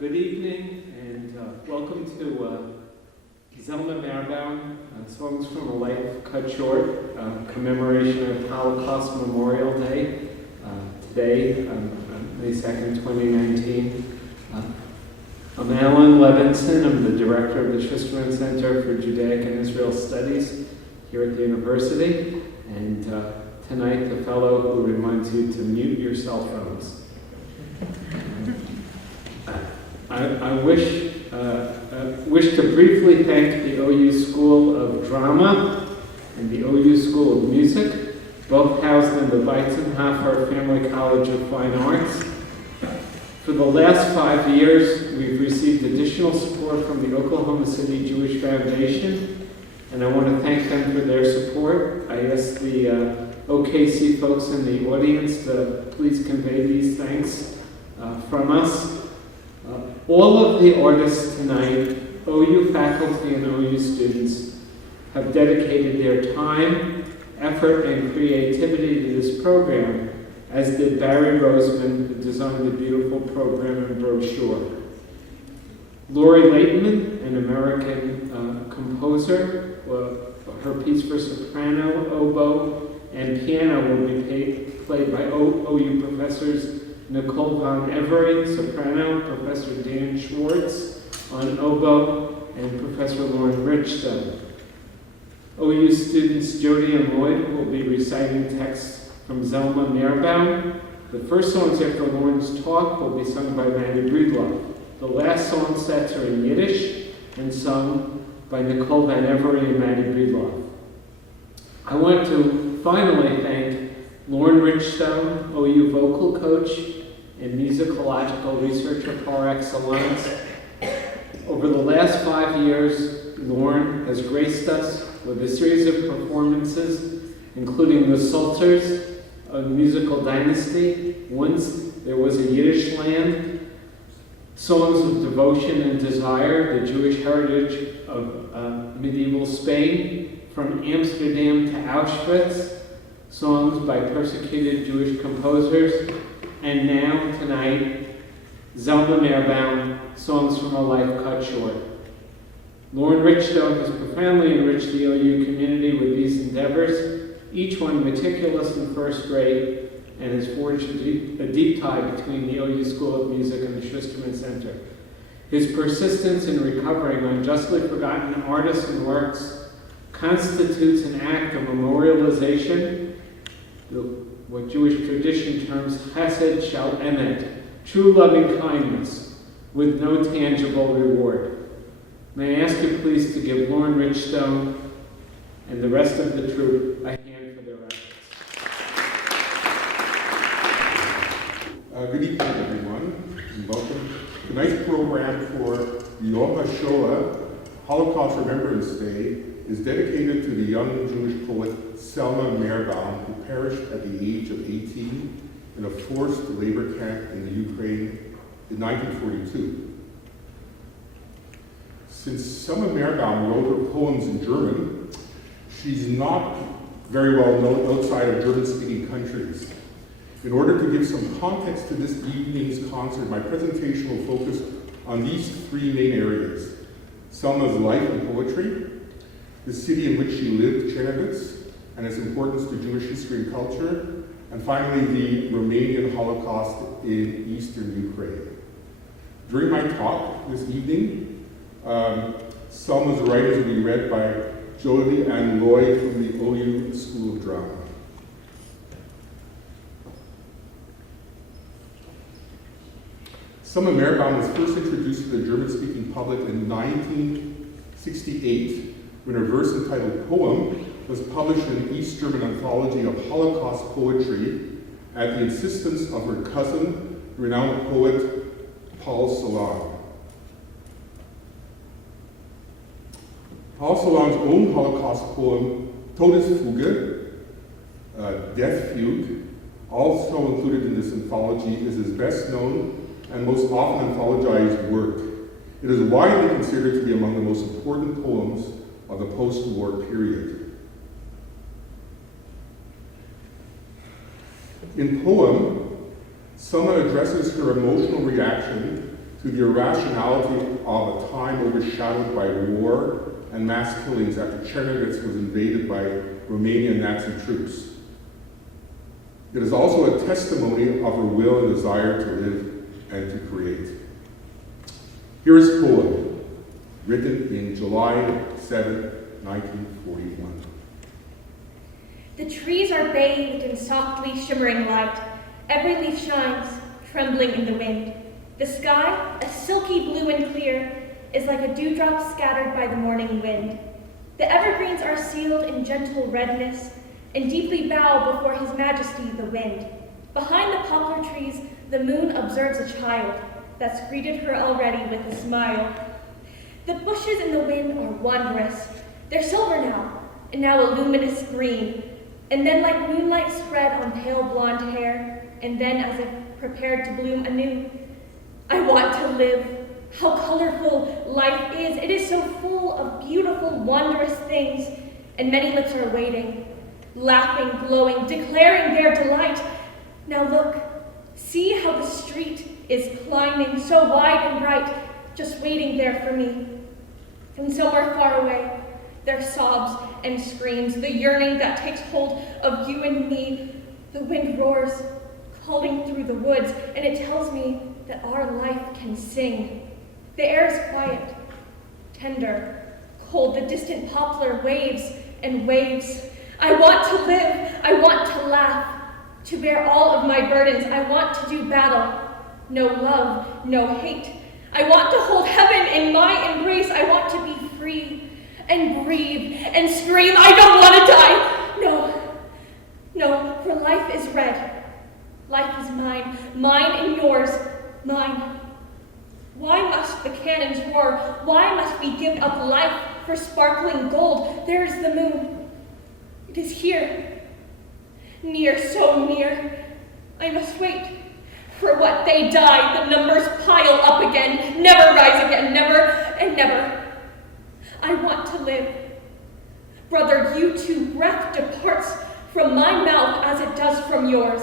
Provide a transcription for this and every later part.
Good evening, and welcome to Selma Merbaum, Songs from a Life Cut Short, commemoration of Holocaust Memorial Day, today, May 2nd, 2019. I'm Alan Levinson. I'm the director of the Schusterman Center for Judaic and Israel Studies here at the university, and tonight the fellow who reminds you to mute your cell phones. I wish to briefly thank the OU School of Drama and the OU School of Music, both housed in the Weitzenhofer Family College of Fine Arts. For the last 5 years, we've received additional support from the Oklahoma City Jewish Foundation, and I want to thank them for their support. I ask the OKC folks in the audience to please convey these thanks from us. All of the artists tonight, OU faculty and OU students, have dedicated their time, effort, and creativity to this program, as did Barry Roseman, who designed the beautiful program and brochure. Laitman, an American composer, her piece for soprano, oboe, and piano will be played by OU professors Nicole von Everett, soprano, Professor Dan Schwartz on oboe, and Professor Lorne Richstone. OU students Jodianne and Loyd will be reciting texts from Selma Merbaum. The first songs after Lorne's talk will be sung by Breedlove. The last song sets are in Yiddish and sung by Nicole von Everett and Breedlove. I want to finally thank Lorne Richstone, OU vocal coach and musicological researcher par excellence. Over the last 5 years, Lorne has graced us with a series of performances, including the Psalters, a musical dynasty, Once There Was a Yiddish Land, Songs of Devotion and Desire, the Jewish heritage of medieval Spain, From Amsterdam to Auschwitz, songs by persecuted Jewish composers, and now, tonight, Selma Merbaum, Songs from a Life Cut Short. Lorne Richstone has profoundly enriched the OU community with these endeavors, each one meticulous and first rate, and has forged a deep tie between the OU School of Music and the Schusterman Center. His persistence in recovering unjustly forgotten artists and works constitutes an act of memorialization, what Jewish tradition terms chesed shel emet, true loving kindness, with no tangible reward. May I ask you please to give Lorne Richstone and the rest of the troupe a hand for their efforts. Good evening, everyone, and welcome. Tonight's program for Yom HaShoah, Holocaust Remembrance Day, is dedicated to the young Jewish poet Selma Merbaum, who perished at the age of 18 in a forced labor camp in the Ukraine in 1942. Since Selma Merbaum wrote her poems in German, she's not very well known outside of German-speaking countries. In order to give some context to this evening's concert, my presentation will focus on these three main areas: Selma's life and poetry, the city in which she lived, Chernivtsi, and its importance to Jewish history and culture, and finally the Romanian Holocaust in eastern Ukraine. During my talk this evening, Selma's writings will be read by Jodianne and Loyd from the OU School of Drama. Selma Merbaum was first introduced to the German-speaking public in 1968 when her verse entitled Poem was published in an East German anthology of Holocaust poetry at the insistence of her cousin, renowned poet Paul Celan. Paul Celan's own Holocaust poem, Todesfuge, Death Fugue, also included in this anthology, is his best known and most often anthologized work. It is widely considered to be among the most important poems of the post-war period. In poem, Selma addresses her emotional reaction to the irrationality of a time overshadowed by war and mass killings after Chernovitz was invaded by Romanian Nazi troops. It is also a testimony of her will and desire to live and to create. Here is a poem, written in July 7, 1941. The trees are bathed in softly shimmering light. Every leaf shines, trembling in the wind. The sky, a silky blue and clear, is like a dewdrop scattered by the morning wind. The evergreens are sealed in gentle redness and deeply bow before His Majesty the wind. Behind the poplar trees, the moon observes a child that's greeted her already with a smile. The bushes in the wind are wondrous. They're silver now, and now a luminous green, and then like moonlight spread on pale blonde hair, and then as if prepared to bloom anew. I want to live. How colorful life is. It is so full of beautiful, wondrous things, and many lips are waiting, laughing, glowing, declaring their delight. Now look, see how the street is climbing, so wide and bright, just waiting there for me. From somewhere far away, their sobs and screams, the yearning that takes hold of you and me. The wind roars, calling through the woods, and it tells me that our life can sing. The air is quiet, tender, cold. The distant poplar waves and waves. I want to live. I want to laugh, to bear all of my burdens. I want to do battle. No love, no hate. I want to hold heaven in my embrace. I want to be free and breathe and scream. I don't want to die. No, for life is red. Life is mine, mine and yours, mine. Why must the cannons roar? Why must we give up life for sparkling gold? There's the moon. It is here. Near, so near. I must wait. For what they die, the numbers pile up again, never rise again, never and never. I want to live. Brother, you too, breath departs from my mouth as it does from yours.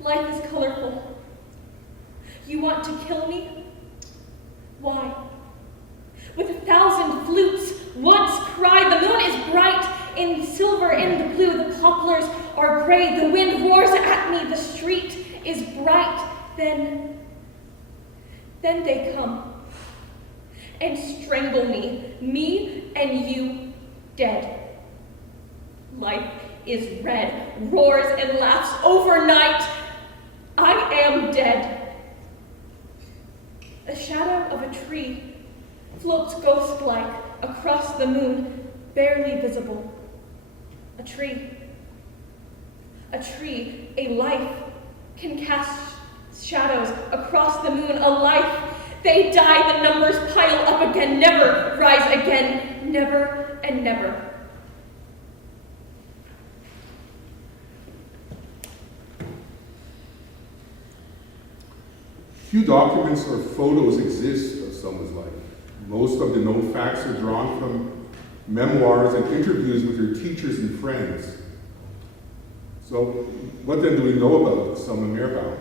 Life is colorful. You want to kill me? Why? With 1,000 flutes, woods cry, the moon is bright in silver, in the blue, the poplars are gray, the wind roars at me, the street is bright. Then they come and strangle me and you, dead. Life is red, roars and laughs overnight. I am dead. A shadow of a tree floats ghost-like across the moon, barely visible. A tree, a life, can cast shadows across the moon, a life. They die, the numbers pile up again, never rise again, never and never. Few documents or photos exist of Selma's life. Most of the known facts are drawn from memoirs and interviews with her teachers and friends. So, what then do we know about Selma Merbaum?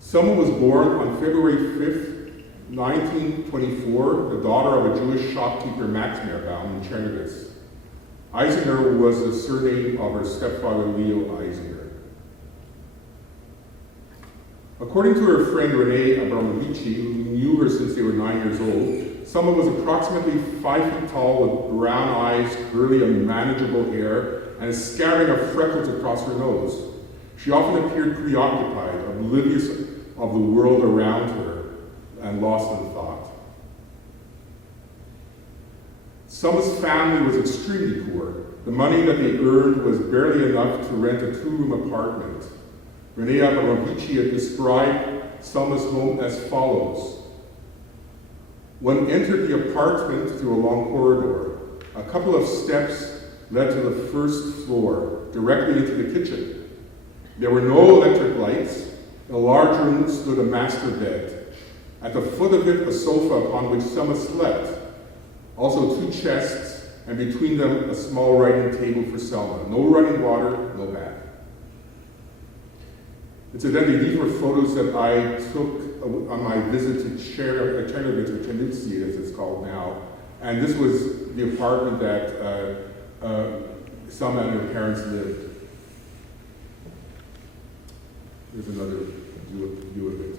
Selma was born on February 5th, 1924, the daughter of a Jewish shopkeeper, Max Merbaum, in Chernovitz. Eisinger was the surname of her stepfather, Leo Eisinger. According to her friend Renee Abramovici, who knew her since they were 9 years old, Selma was approximately 5 feet tall with brown eyes, curly and manageable hair, and a scattering of freckles across her nose. She often appeared preoccupied, oblivious of the world around her, and lost in thought. Selma's family was extremely poor. The money that they earned was barely enough to rent a 2-room apartment. Renee Abramovici had described Selma's home as follows. One entered the apartment through a long corridor. A couple of steps led to the first floor, directly into the kitchen. There were no electric lights. In a large room stood a master bed. At the foot of it, a sofa upon which Selma slept. Also 2 chests, and between them, a small writing table for Selma. No running water, no bath. Incidentally, these were photos that I took on my visit to Czernowitz, or Czernowitz as it's called now. And this was the apartment that Selma and her parents lived. There's another view of it.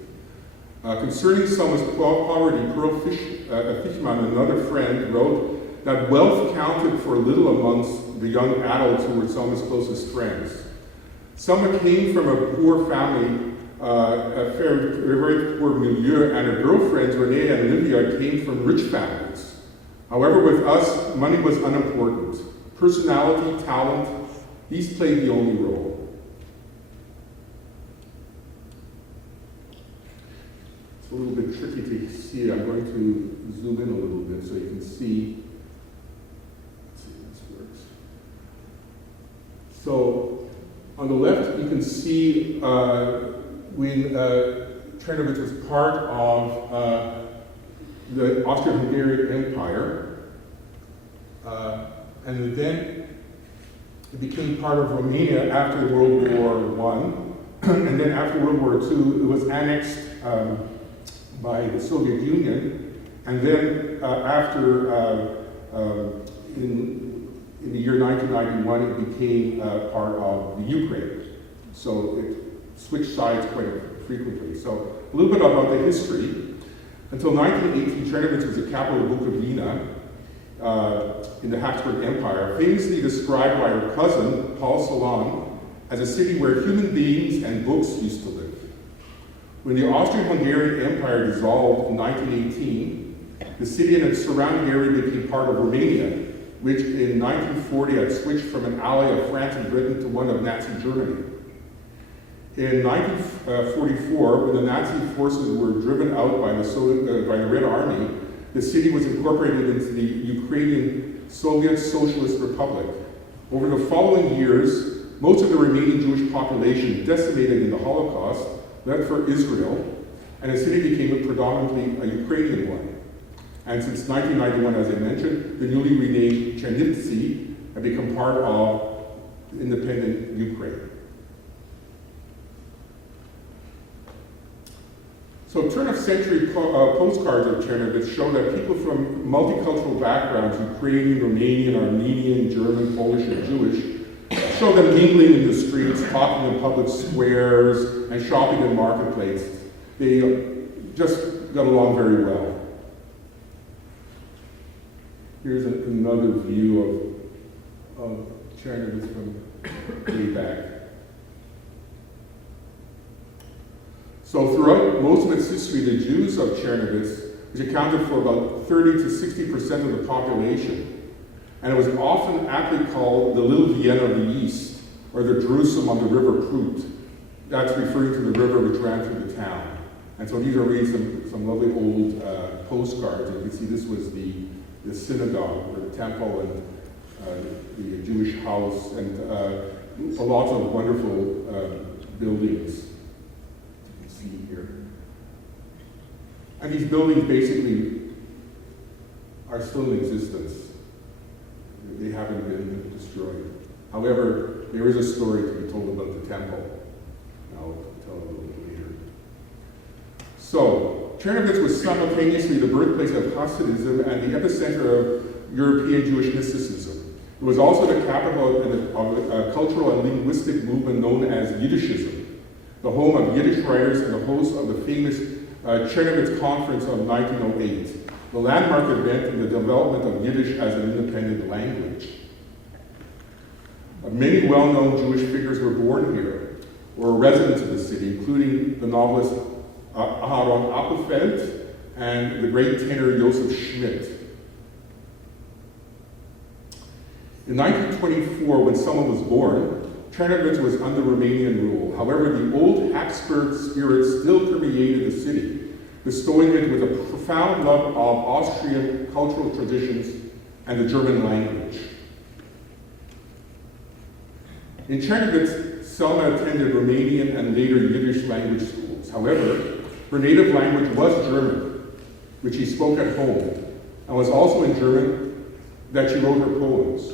Concerning Selma's poverty, Pearl Fischmann, another friend, wrote that wealth counted for little amongst the young adults who were Selma's closest friends. Selma came from a poor family, a very poor milieu, and her girlfriends, Renee and Livia, came from rich families. However, with us, money was unimportant. Personality, talent, these played the only role. It's a little bit tricky to see. I'm going to zoom in a little bit so you can see. Let's see if this works. So, on the left, you can see when Czernowitz was part of the Austro-Hungarian Empire, and then it became part of Romania after World War I, and then after World War II, it was annexed by the Soviet Union, and then in the year 1991, it became part of the Ukraine. So it switched sides quite frequently. So a little bit about the history. Until 1918, Czernowitz was the capital of Bukovina in the Habsburg Empire, famously described by her cousin, Paul Celan, as a city where human beings and books used to live. When the Austrian-Hungarian Empire dissolved in 1918, the city and its surrounding area became part of Romania, which in 1940 had switched from an ally of France and Britain to one of Nazi Germany. In 1944, when the Nazi forces were driven out by the Red Army, the city was incorporated into the Ukrainian Soviet Socialist Republic. Over the following years, most of the remaining Jewish population decimated in the Holocaust left for Israel, and the city became predominantly a Ukrainian one. And since 1991, as I mentioned, the newly renamed Chernivtsi have become part of independent Ukraine. So turn-of-century postcards of Czernowitz show that people from multicultural backgrounds, Ukrainian, Romanian, Armenian, German, Polish, and Jewish, show them mingling in the streets, talking in public squares, and shopping in marketplaces. They just got along very well. Here's another view of Czernowitz from way back. So throughout most of its history, the Jews of Czernowitz, which accounted for about 30 to 60% of the population, and it was often aptly called the Little Vienna of the East, or the Jerusalem on the River Prut. That's referring to the river which ran through the town. And so these are really some lovely old postcards. You can see this was the synagogue, or the temple, and the Jewish house, and lots of wonderful buildings. Here. And these buildings basically are still in existence. They haven't been destroyed. However, there is a story to be told about the temple. I'll tell a little bit later. So, Czernowitz was simultaneously the birthplace of Hasidism and the epicenter of European Jewish mysticism. It was also the capital of a cultural and linguistic movement known as Yiddishism, the home of Yiddish writers and the host of the famous Czernowitz Conference of 1908, the landmark event in the development of Yiddish as an independent language. Many well-known Jewish figures were born here, or residents of the city, including the novelist Aharon Appelfeld and the great tenor Josef Schmidt. In 1924, when Selma was born, Czernowitz was under Romanian rule. However, the old Habsburg spirit still permeated the city, bestowing it with a profound love of Austrian cultural traditions and the German language. In Czernowitz, Selma attended Romanian and later Yiddish language schools. However, her native language was German, which she spoke at home, and was also in German that she wrote her poems.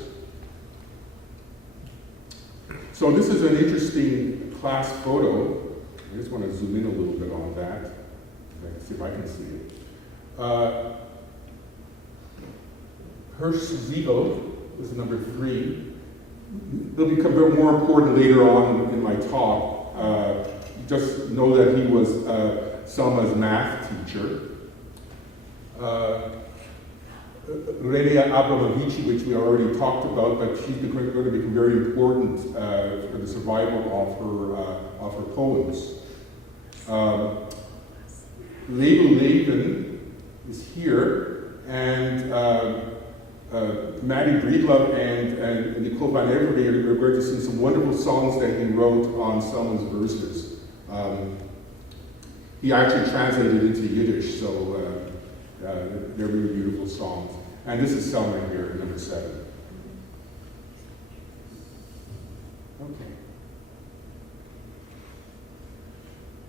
So this is an interesting class photo just want to zoom in a little bit on that. See if I can see it. Hirsch Siegel was number 3. They'll become more important later on in my talk. Just know that he was Selma's math teacher. Relia Abramovici, which we already talked about, but she's going to become very important for the survival of her poems. Leibu Levin is here, and Maddie Breedlove and Nicole van Evervey are going to sing some wonderful songs that he wrote on Selma's verses. He actually translated into Yiddish, so they're really beautiful songs. And this is Selma here, number 7. Okay.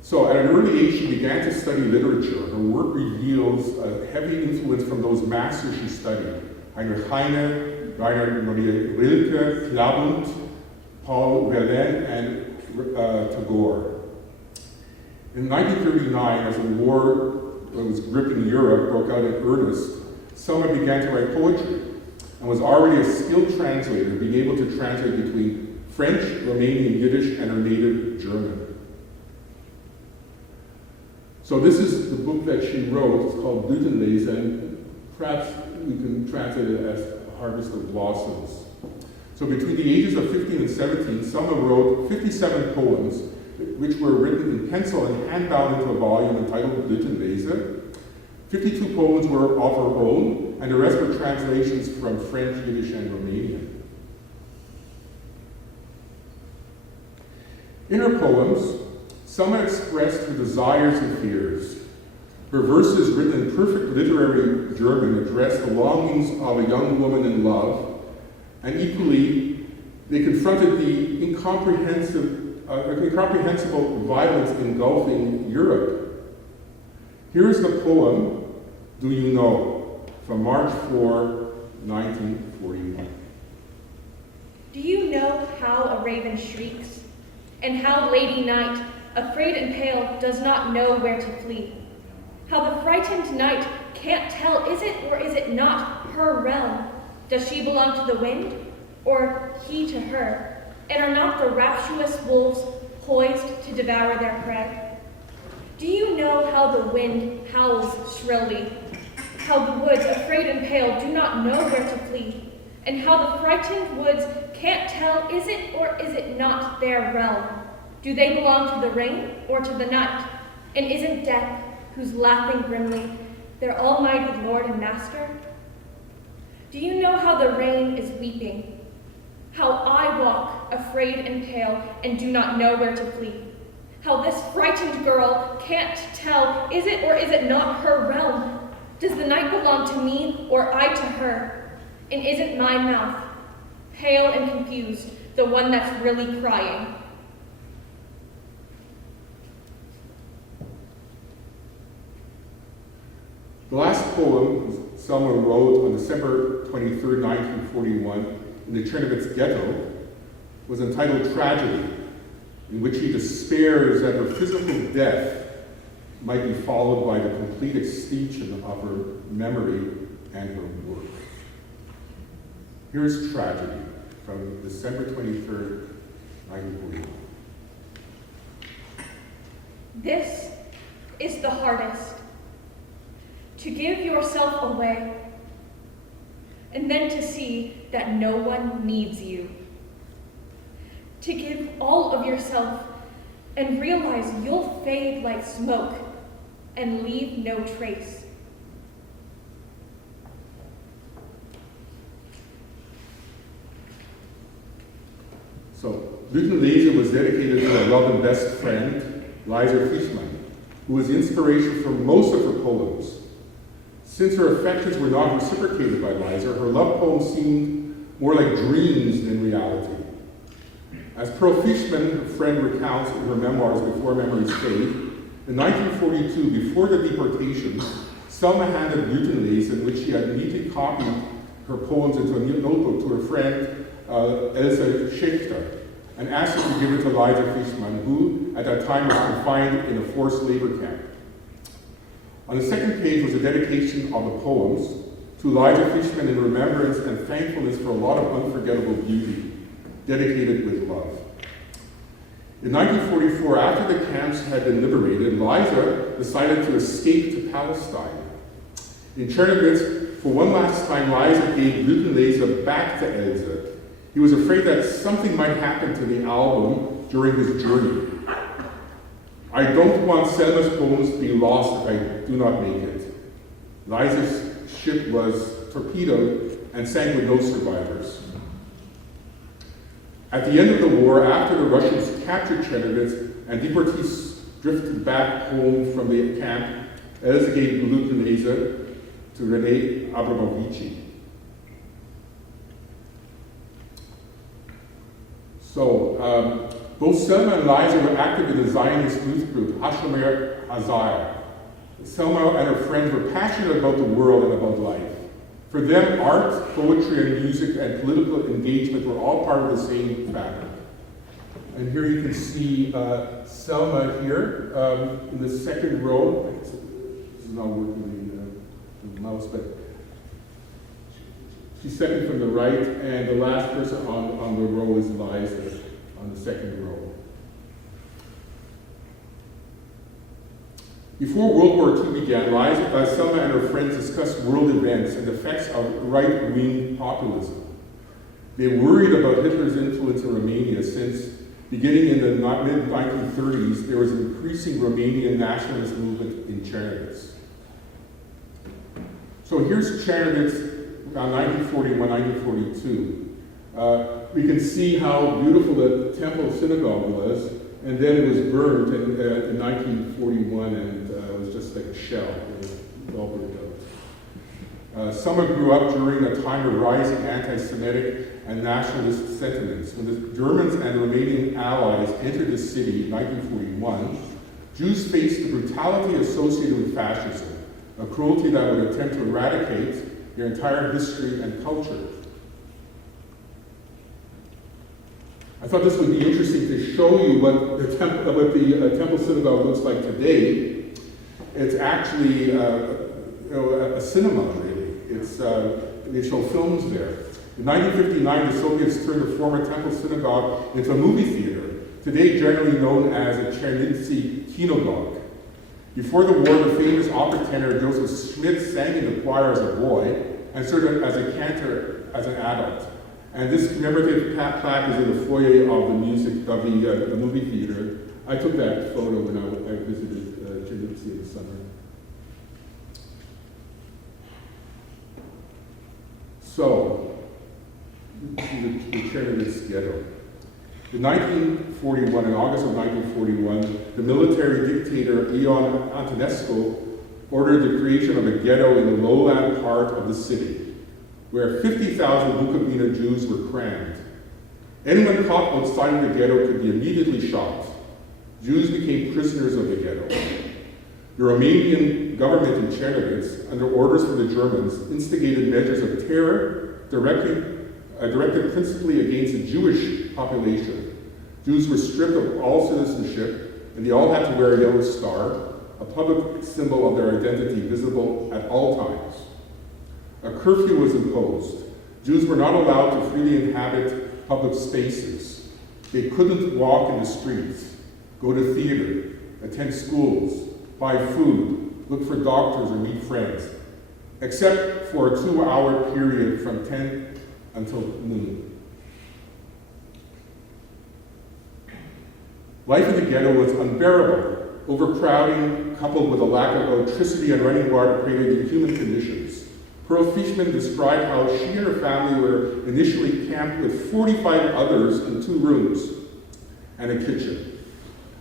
So at an early age, she began to study literature. Her work reveals a heavy influence from those masters she studied: Heinrich Heine, Rainer Maria Rilke, Claunt, Paul Verlaine, and Tagore. In 1939, as the war that was gripping Europe broke out in earnest, Selma began to write poetry and was already a skilled translator, being able to translate between French, Romanian, Yiddish, and her native German. So this is the book that she wrote. It's called Blütenlese, and perhaps we can translate it as Harvest of Blossoms. So between the ages of 15 and 17, Selma wrote 57 poems, which were written in pencil and hand-bound into a volume entitled Blütenlese. 52 poems were of her own, and the rest were translations from French, Yiddish, and Romanian. In her poems, Selma expressed her desires and fears. Her verses, written in perfect literary German, addressed the longings of a young woman in love, and equally, they confronted the incomprehensible violence engulfing Europe. Here is the poem, Do You Know, from March 4, 1941. Do you know how a raven shrieks, and how Lady Night, afraid and pale, does not know where to flee? How the frightened night can't tell, is it or is it not her realm? Does she belong to the wind, or he to her? And are not the rapturous wolves poised to devour their prey? Do you know how the wind howls shrilly? How the woods, afraid and pale, do not know where to flee? And how the frightened woods can't tell, is it or is it not their realm? Do they belong to the rain or to the night? And isn't death, who's laughing grimly, their almighty Lord and Master? Do you know how the rain is weeping? How I walk, afraid and pale, and do not know where to flee? How this frightened girl can't tell, is it or is it not her realm? Does the night belong to me or I to her? And isn't my mouth, pale and confused, the one that's really crying? The last poem Selma wrote on December 23, 1941, in the Chernovitz ghetto, was entitled Tragedy, in which she despairs that her physical death might be followed by the complete extinction of her memory and her work. Here's Tragedy from December 23rd, 1941. This is the hardest. To give yourself away, and then to see that no one needs you. To give all of yourself and realize you'll fade like smoke and leave no trace. So, Blütenlese was dedicated to her love and best friend, Liza Fishman, who was the inspiration for most of her poems. Since her affections were not reciprocated by Liza, her love poems seemed more like dreams than reality. As Pearl Fishman, her friend, recounts in her memoirs, Before Memories Fade, in 1942, before the deportation, Selma handed Blütenlese, in which she had neatly copied her poems into a notebook, to her friend, Elsa Schechter, and asked her to give it to Liza Fishman, who at that time was confined in a forced labor camp. On the second page was a dedication of the poems to Liza Fishman in remembrance and thankfulness for a lot of unforgettable beauty, dedicated with love. In 1944, after the camps had been liberated, Liza decided to escape to Palestine. In Chernovitz, for one last time, Liza gave Blütenleser back to Else. He was afraid that something might happen to the album during his journey. I don't want Selma's poems to be lost if I do not make it. Liza's ship was torpedoed and sank with no survivors. At the end of the war, after the Russians captured Chernovitz and deportees drifted back home from the camp, Else gave Blütenleser to René Abramovici. So, both Selma and Liza were active in the Zionist youth group, Hashomer Hazar. Selma and her friends were passionate about the world and about life. For them, art, poetry, and music and political engagement were all part of the same fabric. And here you can see Selma here in the second row. This is not working the mouse, but she's second from the right, and the last person on the row is Liza on the second row. Before World War II began, Selma and her friends discussed world events and the effects of right-wing populism. They worried about Hitler's influence in Romania since, beginning in the mid-1930s, there was an increasing Romanian nationalist movement in Chernovitz. So here's Chernovitz, 1941, 1942. We can see how beautiful the temple synagogue was, and then it was burned in 1941, and it was just like a shell. It was all burned out. Selma grew up during a time of rising anti-Semitic and nationalist sentiments. When the Germans and Romanian allies entered the city in 1941, Jews faced the brutality associated with fascism, a cruelty that would attempt to eradicate their entire history and culture. I thought this would be interesting to show you what the temple synagogue looks like today. It's actually a cinema, really. They show films there. In 1959, the Soviets turned the former temple synagogue into a movie theater, today generally known as a Chernivtsi Kinogog. Before the war, the famous opera tenor Joseph Schmidt sang in the choir as a boy and served as a cantor as an adult. And this commemorative plaque is in the foyer of the movie theater. I took that photo when I visited Chernivtsi in the summer. So, the Chernovitz ghetto. In 1941, in August of 1941, the military dictator Ion Antonescu ordered the creation of a ghetto in the lowland part of the city, where 50,000 Bukovina Jews were crammed. Anyone caught outside of the ghetto could be immediately shot. Jews became prisoners of the ghetto. The Romanian government in Chernovitz, under orders from the Germans, instigated measures of terror directed principally against the Jewish population. Jews were stripped of all citizenship, and they all had to wear a yellow star, a public symbol of their identity visible at all times. A curfew was imposed. Jews were not allowed to freely inhabit public spaces. They couldn't walk in the streets, go to theater, attend schools, buy food, look for doctors, or meet friends, except for a 2-hour period from 10 until noon. Life in the ghetto was unbearable. Overcrowding, coupled with a lack of electricity and running water, created inhuman conditions. Pearl Fishman described how she and her family were initially camped with 45 others in 2 rooms and a kitchen.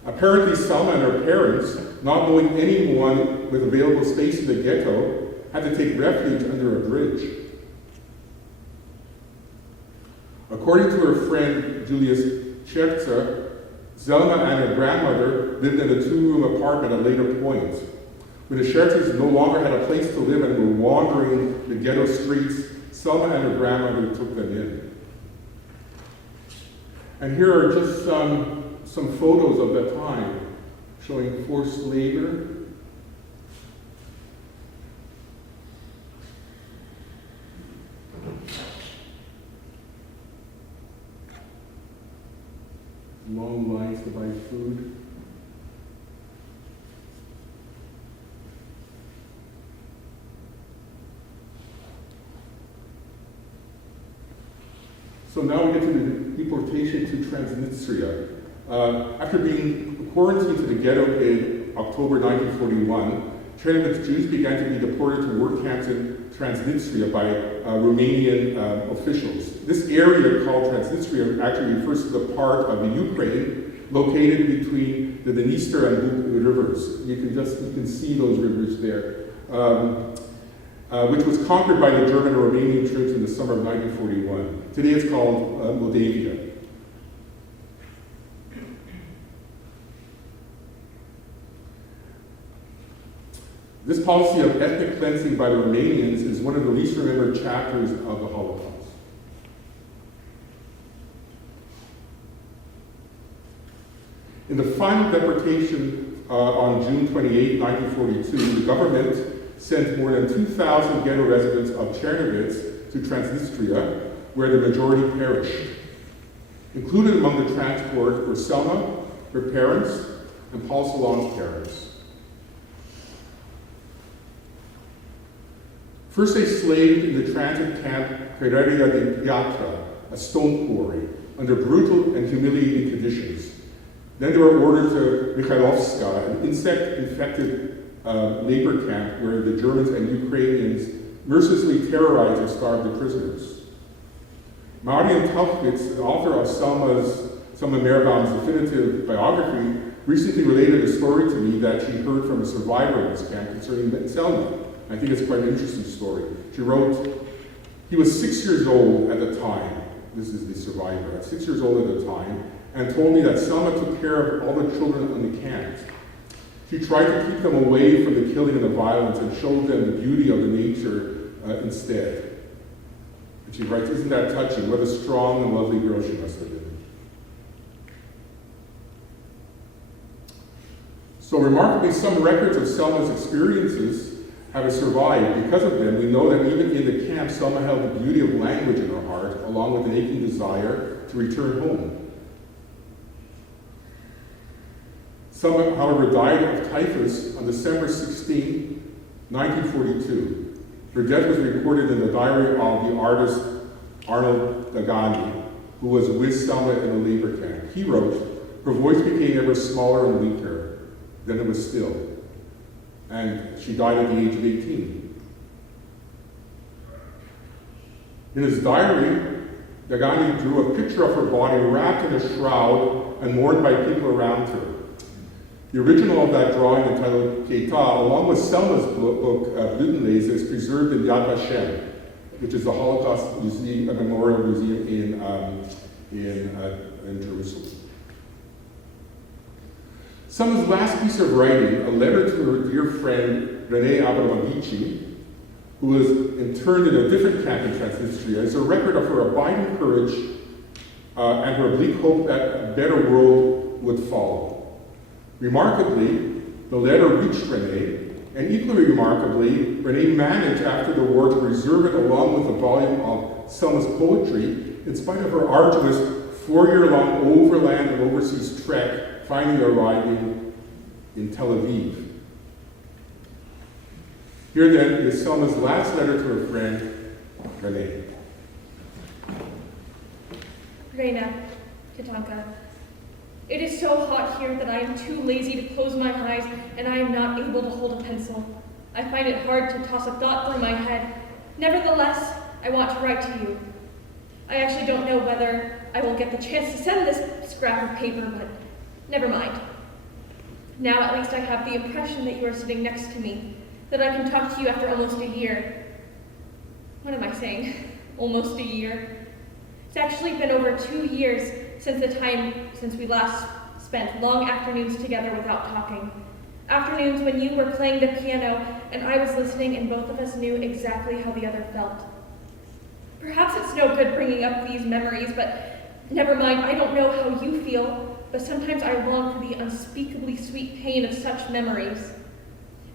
Apparently, Selma and her parents, not knowing anyone with available space in the ghetto, had to take refuge under a bridge. According to her friend Julius Schertzer, Selma and her grandmother lived in a 2-room apartment at a later point. When the Schertzers no longer had a place to live and were wandering the ghetto streets, Selma and her grandmother took them in. And here are just some photos of the time showing forced labor. Long lines to buy food. So now we get to the deportation to Transnistria. After being quarantined to the ghetto in October 1941, Chernovitz Jews began to be deported to work camps in Transnistria by Romanian officials. This area called Transnistria actually refers to the part of the Ukraine located between the Dniester and Bug rivers. You can see those rivers there, which was conquered by the German and Romanian troops in the summer of 1941. Today it's called Moldavia. This policy of ethnic cleansing by the Romanians is one of the least remembered chapters of the Holocaust. In the final deportation on June 28, 1942, the government sent more than 2,000 ghetto residents of Chernovitz to Transnistria, where the majority perished. Included among the transport were Selma, her parents, and Paul Salon's parents. First, they slaved in the transit camp Crereria de Piatra, a stone quarry, under brutal and humiliating conditions. Then they were ordered to Mikhailovska, an insect-infected labor camp where the Germans and Ukrainians mercilessly terrorized or starved the prisoners. Marian Tauchwitz, the author of Selma Merbaum's definitive biography, recently related a story to me that she heard from a survivor of this camp concerning Selma. I think it's quite an interesting story. She wrote, he was 6 years old at the time, this is the survivor, 6 years old at the time, and told me that Selma took care of all the children in the camp. She tried to keep them away from the killing and the violence and showed them the beauty of the nature instead. And she writes, isn't that touching? What a strong and lovely girl she must have been. So remarkably, some records of Selma's experiences have survived. Because of them, we know that even in the camp, Selma held the beauty of language in her heart, along with an aching desire to return home. Selma, however, died of typhus on December 16, 1942. Her death was recorded in the diary of the artist Arnold Dagani, who was with Selma in the labor camp. He wrote, her voice became ever smaller and weaker, then it was still. And she died at the age of 18. In his diary, Dagani drew a picture of her body wrapped in a shroud and mourned by people around her. The original of that drawing, entitled Keita, along with Selma's book, Blütenlese, is preserved in Yad Vashem, which is the Holocaust Museum, a memorial museum in Jerusalem. Selma's last piece of writing, a letter to her dear friend Renee Abramovici, who was interned in a different camp in Transnistria, is a record of her abiding courage and her oblique hope that a better world would follow. Remarkably, the letter reached Renee, and equally remarkably, Renee managed after the war to preserve it along with a volume of Selma's poetry, in spite of her arduous 4-year-long overland and overseas trek, finally arriving in Tel Aviv. Here then is Selma's last letter to her friend, Renee. Rena, Katanka, it is so hot here that I am too lazy to close my eyes and I am not able to hold a pencil. I find it hard to toss a thought through my head. Nevertheless, I want to write to you. I actually don't know whether I will get the chance to send this scrap of paper, but never mind. Now at least I have the impression that you are sitting next to me, that I can talk to you after almost a year. What am I saying? Almost a year? It's actually been over 2 years since we last spent long afternoons together without talking. Afternoons when you were playing the piano and I was listening and both of us knew exactly how the other felt. Perhaps it's no good bringing up these memories, but Never mind, I don't know how you feel, but sometimes I long for the unspeakably sweet pain of such memories.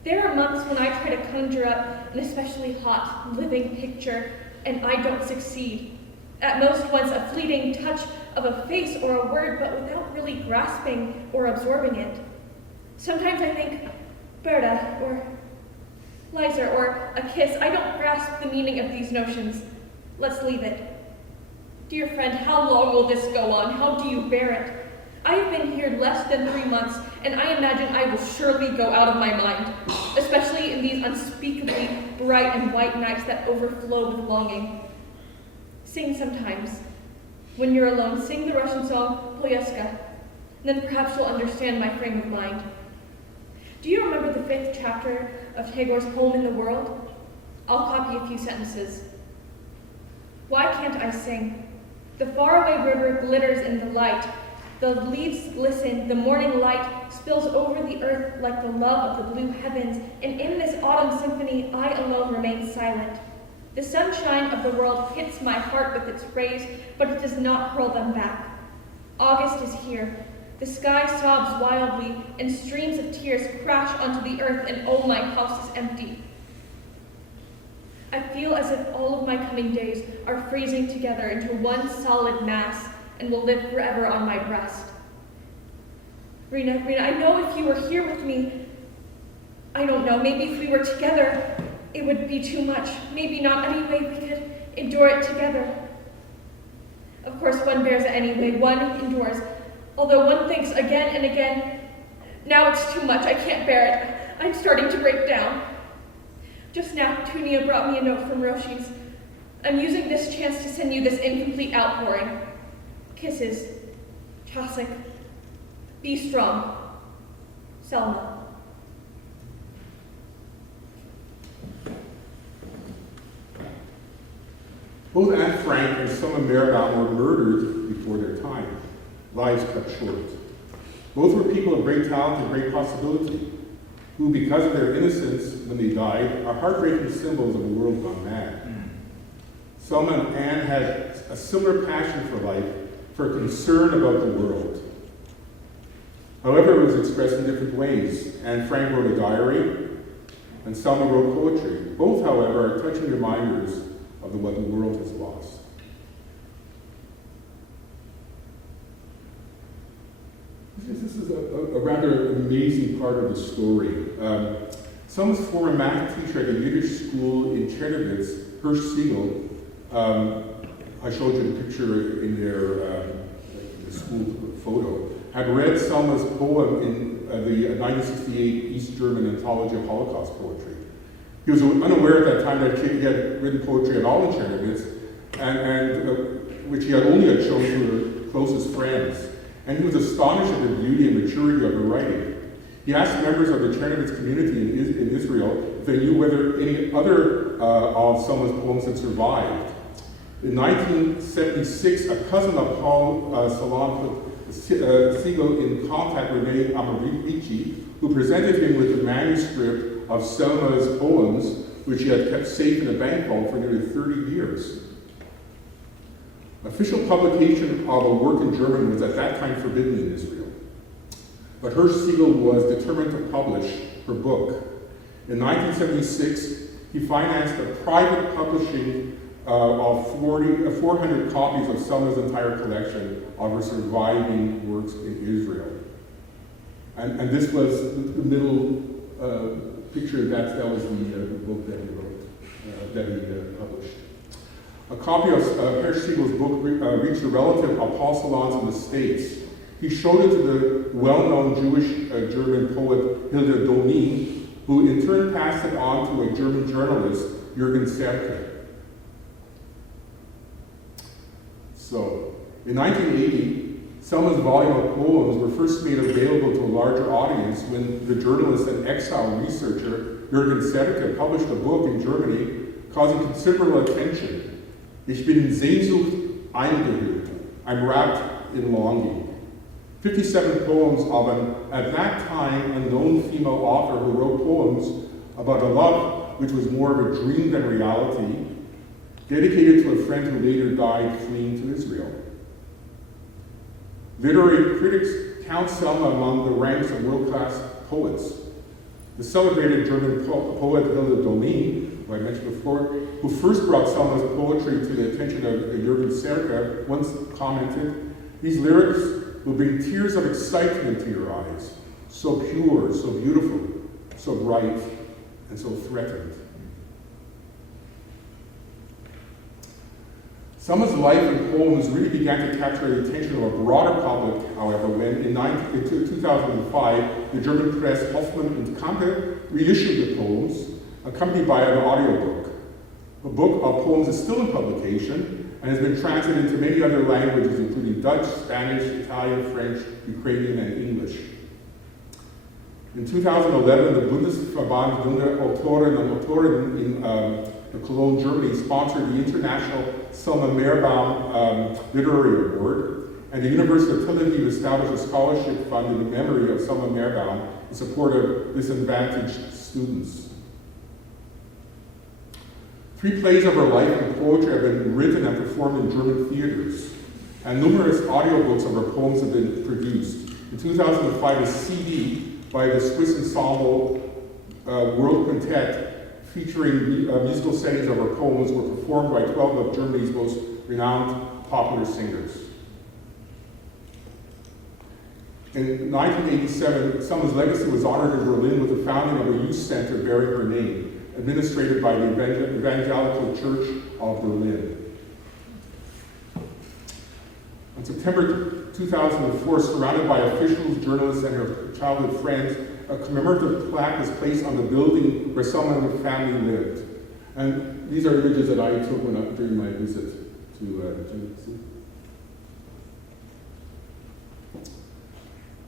There are months when I try to conjure up an especially hot, living picture, and I don't succeed. At most once a fleeting touch of a face or a word, but without really grasping or absorbing it. Sometimes I think, Berta, or Liza, or a kiss. I don't grasp the meaning of these notions. Let's leave it. Dear friend, how long will this go on? How do you bear it? I have been here less than 3 months, and I imagine I will surely go out of my mind, especially in these unspeakably bright and white nights that overflow with longing. Sing sometimes. When you're alone, sing the Russian song, Polyeska. Then perhaps you'll understand my frame of mind. Do you remember the 5th chapter of Tagore's poem In the World? I'll copy a few sentences. Why can't I sing? The faraway river glitters in the light. The leaves glisten, the morning light spills over the earth like the love of the blue heavens, and in this autumn symphony I alone remain silent. The sunshine of the world hits my heart with its rays, but it does not hurl them back. August is here. The sky sobs wildly, and streams of tears crash onto the earth, and oh, my house is empty. I feel as if all of my coming days are freezing together into one solid mass and will live forever on my breast. Rena, I know if you were here with me, I don't know, maybe if we were together, it would be too much. Maybe not. Anyway, we could endure it together. Of course, one bears it anyway. One endures. Although one thinks again and again, now it's too much. I can't bear it. I'm starting to break down. Just now, Tunia brought me a note from Roshi's. I'm using this chance to send you this incomplete outpouring. Kisses. Chasik. Be strong. Selma. Both Anne Frank and Selma Merbaum were murdered before their time, lives cut short. Both were people of great talent and great possibility, who, because of their innocence when they died, are heartbreaking symbols of a world gone mad. Selma and Anne had a similar passion for life, for concern about the world. However, it was expressed in different ways. Anne Frank wrote a diary, and Selma wrote poetry. Both, however, are touching reminders of what the world has lost. This is a rather amazing part of the story. Selma's former math teacher at a Yiddish school in Chernovitz, Hirsch Siegel, I showed you the picture in the school photo, had read Selma's poem in the 1968 East German Anthology of Holocaust Poetry. He was unaware at that time that he had written poetry at all in Chernovitz, and which he had only shown to her closest friends. And he was astonished at the beauty and maturity of her writing. He asked members of the Chernovitz community in Israel if they knew whether any other of Selma's poems had survived. In 1976, a cousin of Paul Salon put Siegel in contact with Rene Amarici, who presented him with a manuscript of Selma's poems, which he had kept safe in a bank vault for nearly 30 years. Official publication of a work in German was at that time forbidden in Israel. But Hirsch Siegel was determined to publish her book. In 1976, he financed a private publishing of 400 copies of Selma's entire collection of her surviving works in Israel. And this was the middle picture, that was the book that he wrote, that he published. A copy of Hirsch Siegel's book reached a relative of Paul Salon's in the States. He showed it to the well-known Jewish German poet Hilda Domin, who in turn passed it on to a German journalist, Jürgen Serke. So, in 1980, Selma's volume of poems were first made available to a larger audience when the journalist and exile researcher Jürgen Serke published a book in Germany causing considerable attention. Ich bin in Sehnsucht eingehüllt. I'm wrapped in longing. 57 poems of an, at that time, unknown female author who wrote poems about a love which was more of a dream than reality, dedicated to a friend who later died fleeing to Israel. Literary critics count Selma among the ranks of world-class poets. The celebrated German poet Hilde Dolin, who I mentioned before, who first brought Selma's poetry to the attention of Jürgen Serka, once commented, "These lyrics will bring tears of excitement to your eyes, so pure, so beautiful, so bright, and so threatened." Selma's life and poems really began to capture the attention of a broader public, however, when in 2005, the German press Hoffmann und Kampe reissued the poems, accompanied by an audiobook. The book of poems is still in publication and has been translated into many other languages, including Dutch, Spanish, Italian, French, Ukrainian, and English. In 2011, the Bundesverband Junger Autoren und Autorinnen in Cologne, Germany, sponsored the International Selma Merbaum Literary Award, and the University of Tel Aviv established a scholarship fund in the memory of Selma Merbaum in support of disadvantaged students. 3 plays of her life and poetry have been written and performed in German theaters, and numerous audiobooks of her poems have been produced. In 2005, a CD by the Swiss ensemble World Quintet featuring musical settings of her poems were performed by 12 of Germany's most renowned popular singers. In 1987, Selma's legacy was honored in Berlin with the founding of a youth center bearing her name, administered by the Evangelical Church of Berlin. On September 2004, surrounded by officials, journalists, and her childhood friends, a commemorative plaque was placed on the building where Selma and her family lived. And these are images that I took during my visit to Genesee.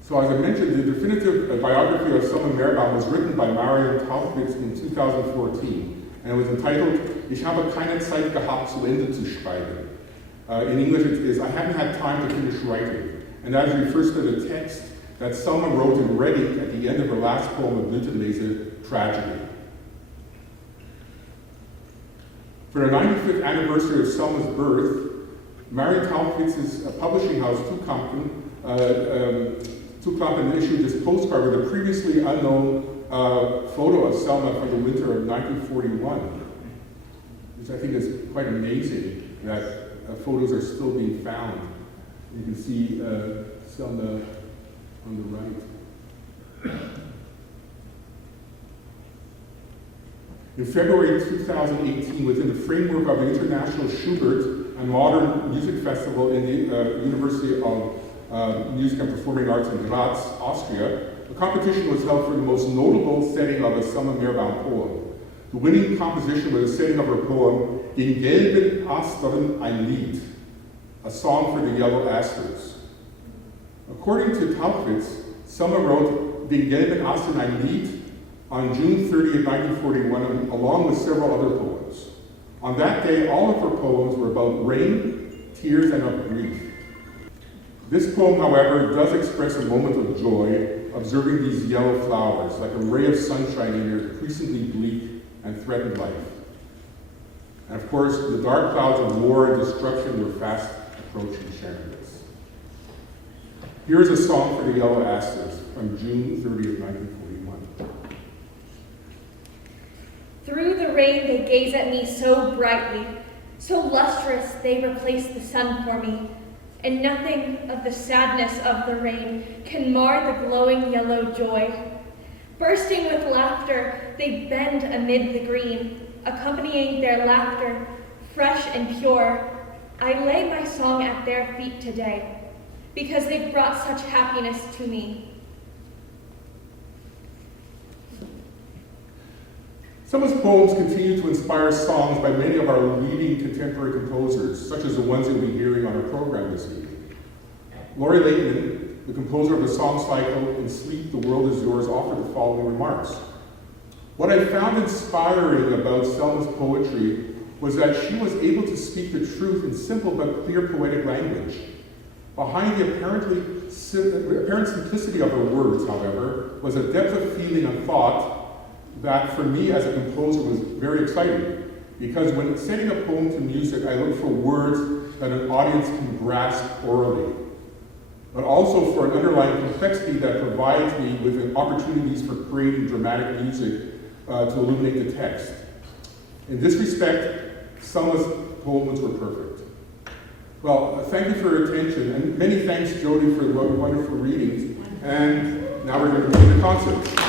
So as I mentioned, the definitive biography of Selma Merbaum was written by Marian Taufwitz in 2014, and it was entitled, "Ich habe keine Zeit gehabt, zu Ende zu schreiben." In English it is, "I haven't had time to finish writing," and that refers to the text that Selma wrote in Reading at the end of her last poem of Blütenlese, Tragedy. For the 95th anniversary of Selma's birth, Marian Taufwitz's publishing house, Tukampen, issued this postcard with a previously unknown photo of Selma from the winter of 1941, which I think is quite amazing that photos are still being found. You can see Selma on the right. In February 2018, within the framework of the International Schubert and Modern Music Festival in the University of Music and Performing Arts in Graz, Austria, a competition was held for the most notable setting of a Selma Merbaum poem. The winning composition was a setting of her poem, In gelben Astern ein Lied, a song for the yellow asters. According to Taufwitz, Selma wrote Den gelben Astern ein Lied on June 30th, 1941, along with several other poems. On that day, all of her poems were about rain, tears, and of grief. This poem, however, does express a moment of joy, observing these yellow flowers, like a ray of sunshine in her increasingly bleak and threatened life. And of course, the dark clouds of war and destruction were fast approaching Sharon's. Here is a song for the yellow asters from June 30th, 1941. Through the rain they gaze at me so brightly, so lustrous they replace the sun for me, and nothing of the sadness of the rain can mar the glowing yellow joy. Bursting with laughter, they bend amid the green, accompanying their laughter, fresh and pure. I lay my song at their feet today, because they've brought such happiness to me. Selma's poems continue to inspire songs by many of our leading contemporary composers, such as the ones you'll be hearing on our program this evening. Laitman, the composer of the song cycle In Sleep, the World is Yours, offered the following remarks. What I found inspiring about Selma's poetry was that she was able to speak the truth in simple but clear poetic language. Behind the apparent simplicity of her words, however, was a depth of feeling and thought that for me as a composer was very exciting. Because when setting a poem to music, I look for words that an audience can grasp orally. but also for an underlying complexity that provides me with opportunities for creating dramatic music to illuminate the text. In this respect, Selma's poems were perfect. Well, thank you for your attention, and many thanks, Jody, for the wonderful readings. And now we're going to begin the concert.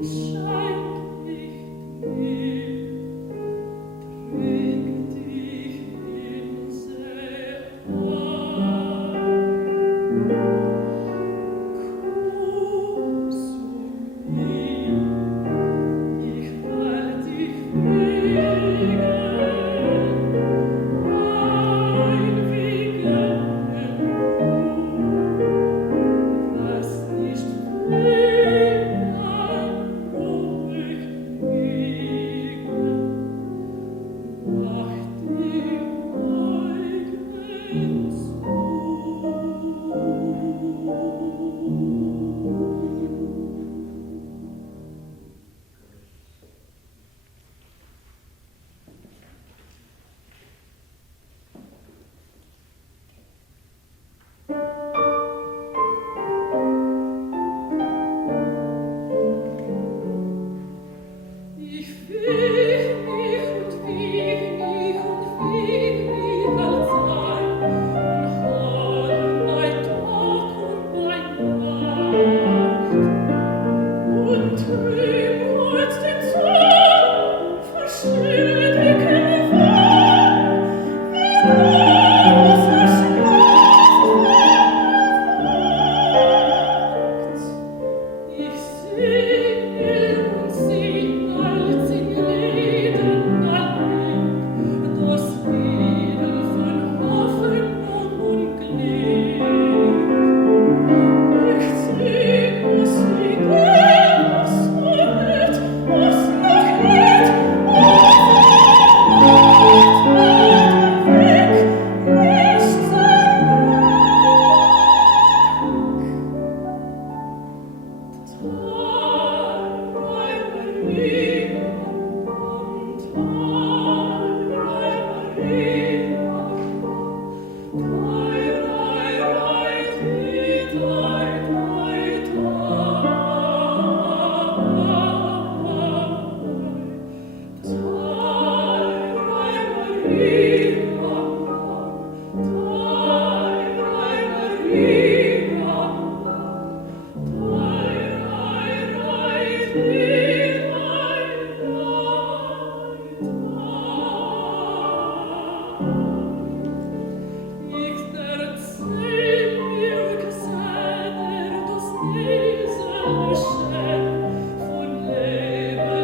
Leben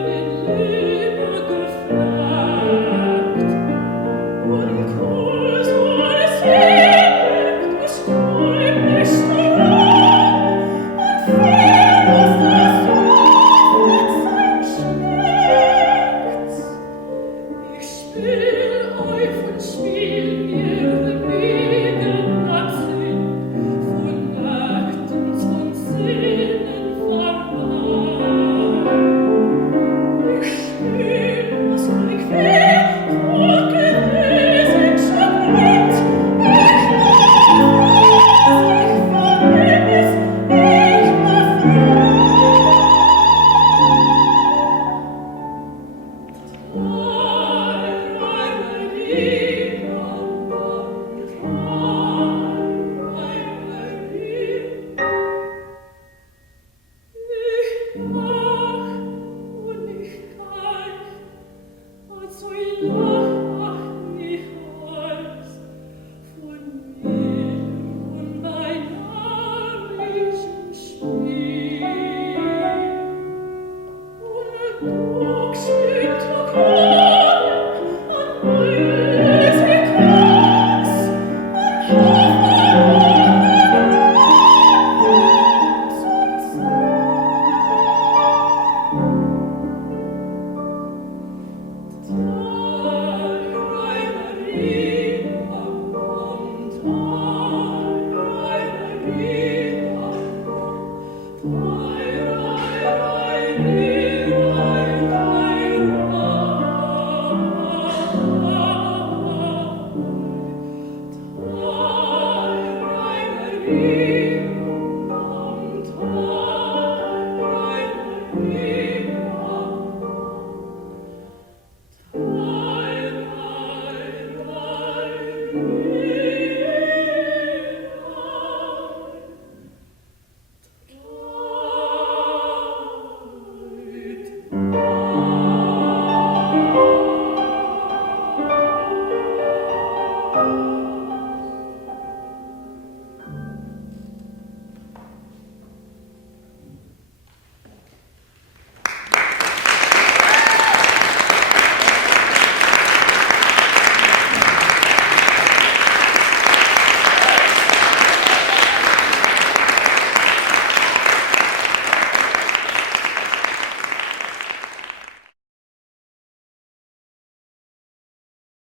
in Leben.